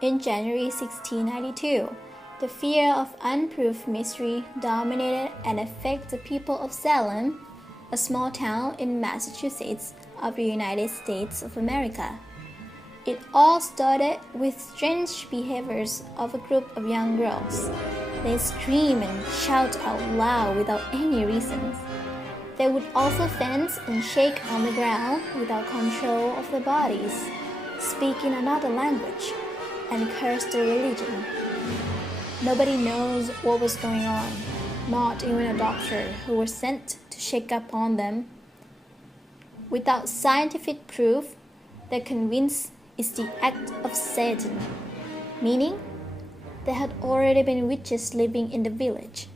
In January 1692, the fear of unproved mystery dominated and affected the people of Salem, a small town in Massachusetts of the United States of America. It all started with strange behaviors of a group of young girls. They scream and shout out loud without any reasons. They would also dance and shake on the ground without control of their bodies, speak in another language, and curse their religion. Nobody knows what was going on, not even a doctor who was sent to check up on them. Without scientific proof, they're convinced it's the act of Satan, meaning there had already been witches living in the village.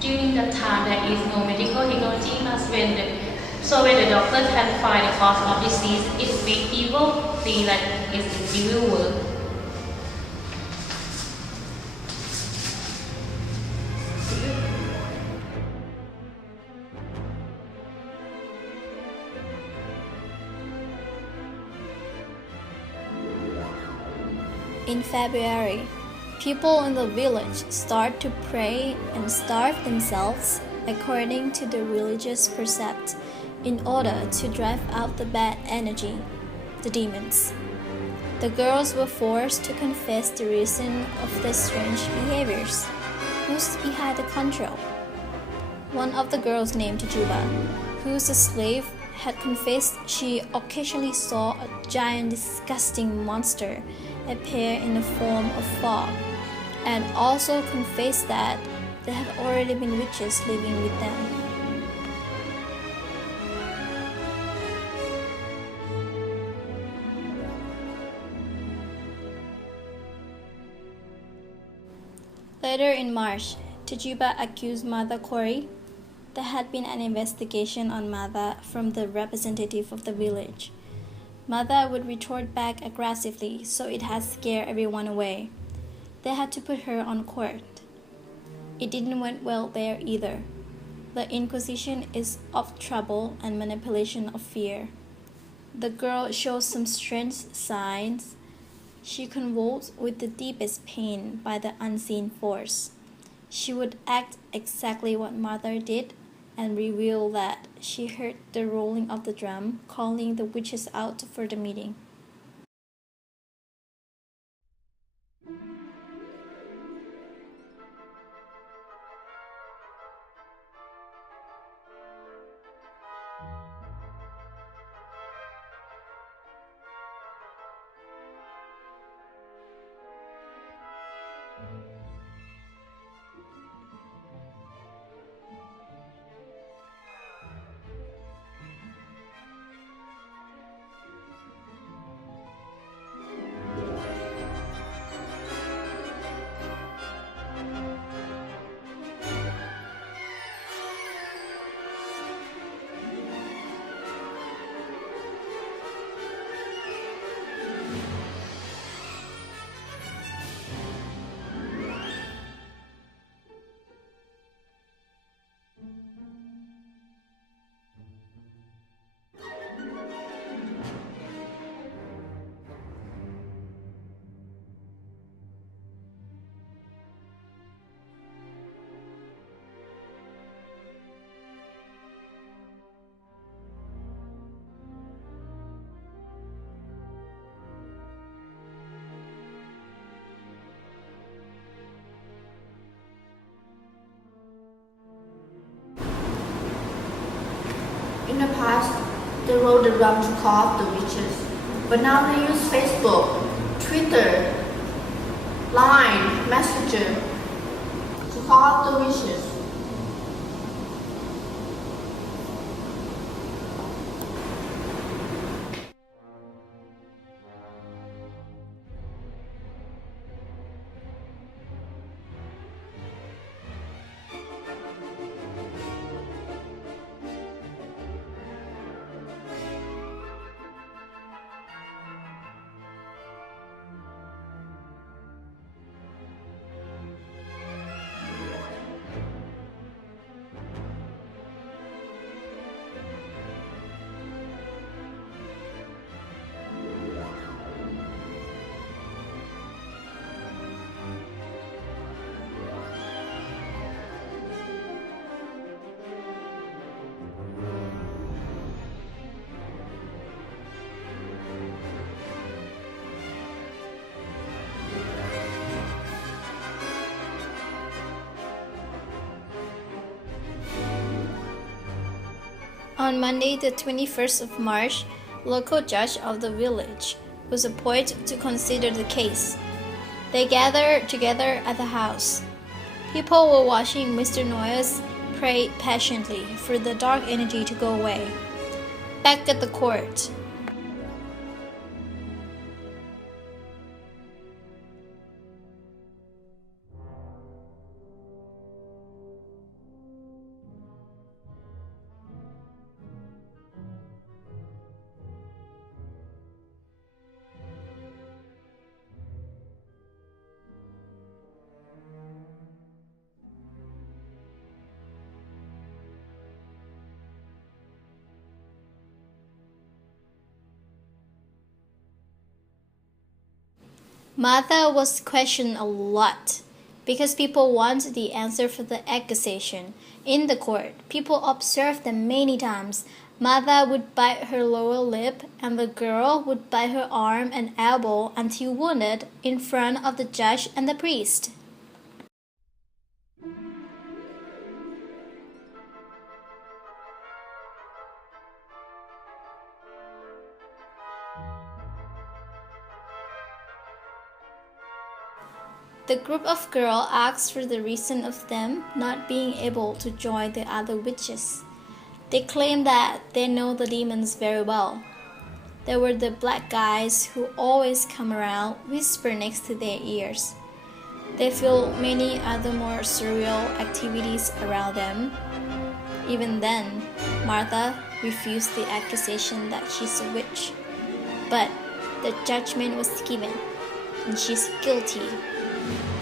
During that time, there is no medical technology, when the doctors can find the cause of disease, it makes people think that it's the real world. In February, people in the village start to pray and starve themselves according to the religious precept in order to drive out the bad energy, the demons. The girls were forced to confess the reason of their strange behaviors. Who's behind the control? One of the girls named Juba, who's a slave, had confessed she occasionally saw a giant disgusting monster appear in the form of fog, and also confessed that there had already been witches living with them. Later in March, Tajuba accused Mother Corey. There had been an investigation on Mother from the representative of the village. Mother would retort back aggressively, so it had scared everyone away. They had to put her on court. It didn't went well there either. The Inquisition is of trouble and manipulation of fear. The girl shows some strange signs. She convulsed with the deepest pain by the unseen force. She would act exactly what Mother did and reveal that she heard the rolling of the drum calling the witches out for the meeting. In the past, they rolled the drum to call off the witches. But now they use Facebook, Twitter, Line, Messenger to call out the witches. On Monday, the 21st of March, local judge of the village was appointed to consider the case. They gathered together at the house. People were watching Mr. Noyes pray passionately for the dark energy to go away. Back at the court, Martha was questioned a lot because people want the answer for the accusation. In the court, people observed that many times Martha would bite her lower lip and the girl would bite her arm and elbow until wounded in front of the judge and the priest. The group of girls asked for the reason of them not being able to join the other witches. They claimed that they know the demons very well. There were the black guys who always come around, whisper next to their ears. They feel many other more surreal activities around them. Even then, Martha refused the accusation that she's a witch. But the judgment was given, and she's guilty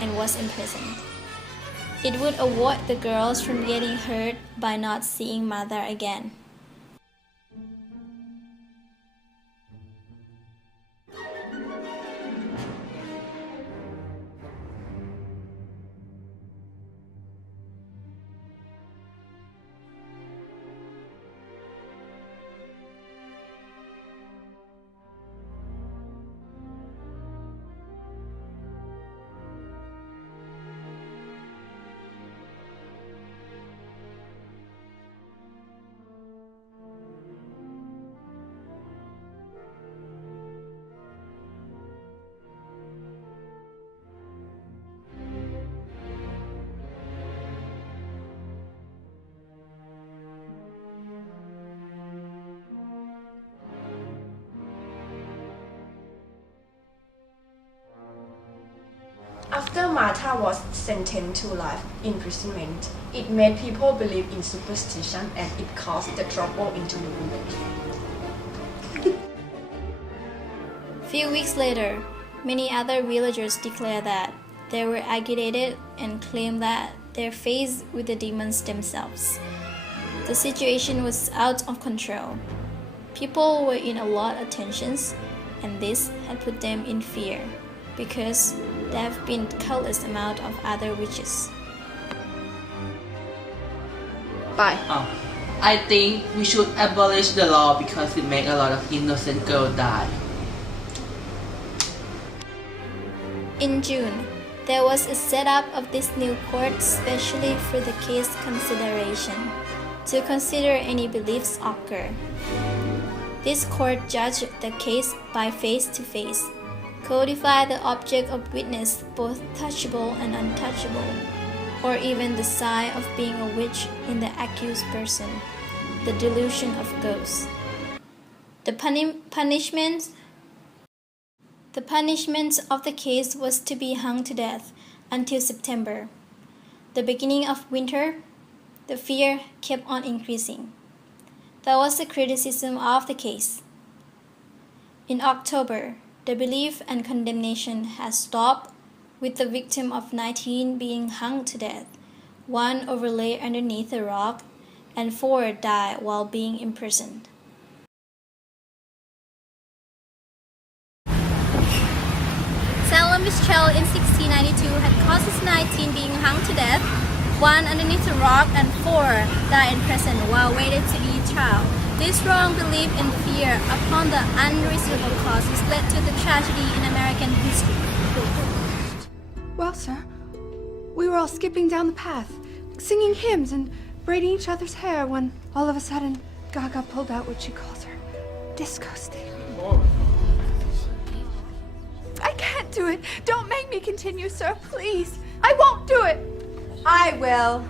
and was imprisoned. It would avoid the girls from getting hurt by not seeing Martha again. After Martha was sentenced to life imprisonment, it made people believe in superstition and it caused the trouble into the village. Few weeks later, many other villagers declared that they were agitated and claimed that they faced with the demons themselves. The situation was out of control. People were in a lot of tensions, and this had put them in fear, because there have been countless amount of other witches. Bye. I think we should abolish the law because it makes a lot of innocent girls die. In June, there was a setup of this new court especially for the case consideration, to consider any beliefs occur. This court judged the case by face-to-face, codified the object of witness, both touchable and untouchable, or even the sign of being a witch in the accused person, the delusion of ghosts. The punishment of the case was to be hung to death until September. The beginning of winter, the fear kept on increasing. That was the criticism of the case. In October, the belief and condemnation had stopped, with the victim of 19 being hung to death, 1 overlay underneath a rock, and 4 died while being imprisoned. Salem, which trial in 1692 had caused 19 being hung to death, 1 underneath a rock, and 4 died in prison while waiting to be tried. This wrong belief and fear upon the unreasonable causes led to the tragedy in American history. Well, sir, we were all skipping down the path, singing hymns and braiding each other's hair when all of a sudden Gaga pulled out what she calls her disco stick. I can't do it. Don't make me continue, sir, please. I won't do it. I will.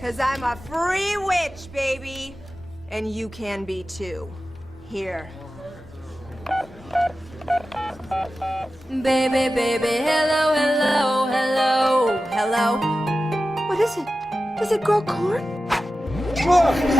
Cause I'm a free witch, baby. And you can be too. Here. Baby, baby, hello, hello, hello, hello. What is it? Does it grow corn?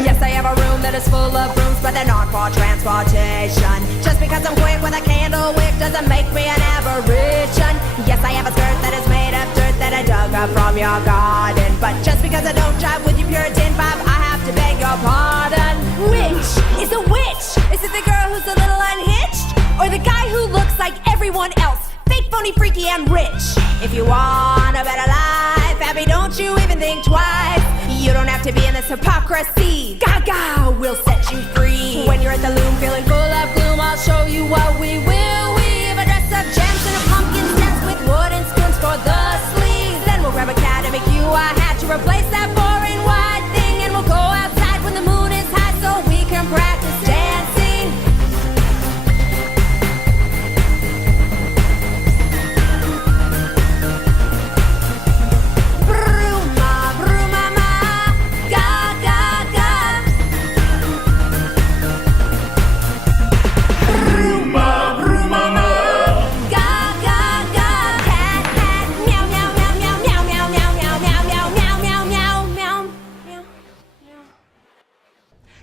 Yes, I have a room that is full of rooms, but they're not for transportation. Just because I'm quick with a candle wick doesn't make me an aberration. Yes, I have a skirt that is made of dirt that I dug up from your garden. But just because I don't jive with your Puritan vibe, I have to beg your pardon. Which is a witch? Is it the girl who's a little unhitched? Or the guy who looks like everyone else? Fake, phony, freaky, and rich. If you want a better life, Abby, don't you even think twice. You don't have to be in this hypocrisy. Gaga will set you free. When you're at the loom feeling full of gloom, I'll show you what we will weave. A dress of gems and a pumpkin steps with wooden spoons for the sleeves. Then we'll grab a cat and make you a hat to replace that boring white thing. And we'll go outside when the moon is high so we can practice dancing.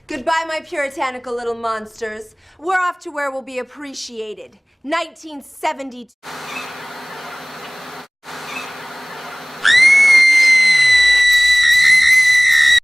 Goodbye, my puritanical little monsters. We're off to where we'll be appreciated. 1972.